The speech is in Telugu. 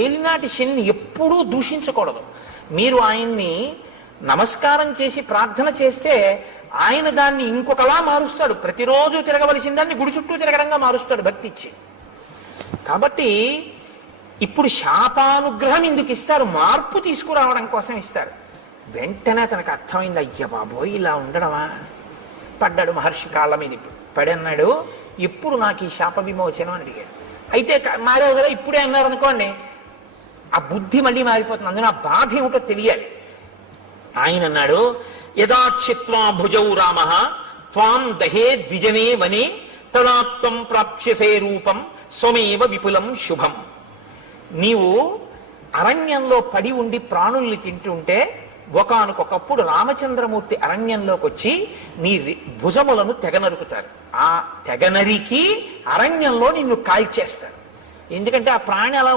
ఏలినాటి శని ఎప్పుడూ దూషించకూడదు. మీరు ఆయన్ని నమస్కారం చేసి ప్రార్థన చేస్తే ఆయన దాన్ని ఇంకొకలా మారుస్తాడు. ప్రతిరోజు తిరగవలసిన దాన్ని గుడి చుట్టూ తిరగడంగా మారుస్తాడు భక్తి ఇచ్చి. కాబట్టి ఇప్పుడు శాపానుగ్రహం ఎందుకు ఇస్తారు? మార్పు తీసుకురావడం కోసం ఇస్తారు. వెంటనే తనకు అర్థమైంది, అయ్య బాబోయ్ ఇలా ఉండడమా. పడ్డాడు మహర్షి కాళ్ళ మీద. ఇప్పుడు పడన్నాడు, ఇప్పుడు నాకు ఈ శాప విమోచనం అని అడిగాడు. అయితే మారేవు కదా, ఇప్పుడే అన్నారు అనుకోండి, ఆ బుద్ధి మళ్ళీ మారిపోతుంది. అందులో ఆ బాధ ఏమిటో తెలియాలి. ఆయన అన్నాడు, యదాచిత్వా భుజౌ రామ త్వాం దహే ద్విజనే వనే తదాత్వం ప్రాప్స్యసే రూపం స్వమేవ విపులం శుభం. నీవు అరణ్యంలో పడి ఉండి ప్రాణుల్ని తింటుంటే ఒకానొకప్పుడు రామచంద్రమూర్తి అరణ్యంలోకి వచ్చి నీ భుజములను తెగనరుకుతారు. ఆ తెగనరికి అరణ్యంలో నిన్ను కాల్చేస్తారు. ఎందుకంటే ఆ ప్రాణి అలా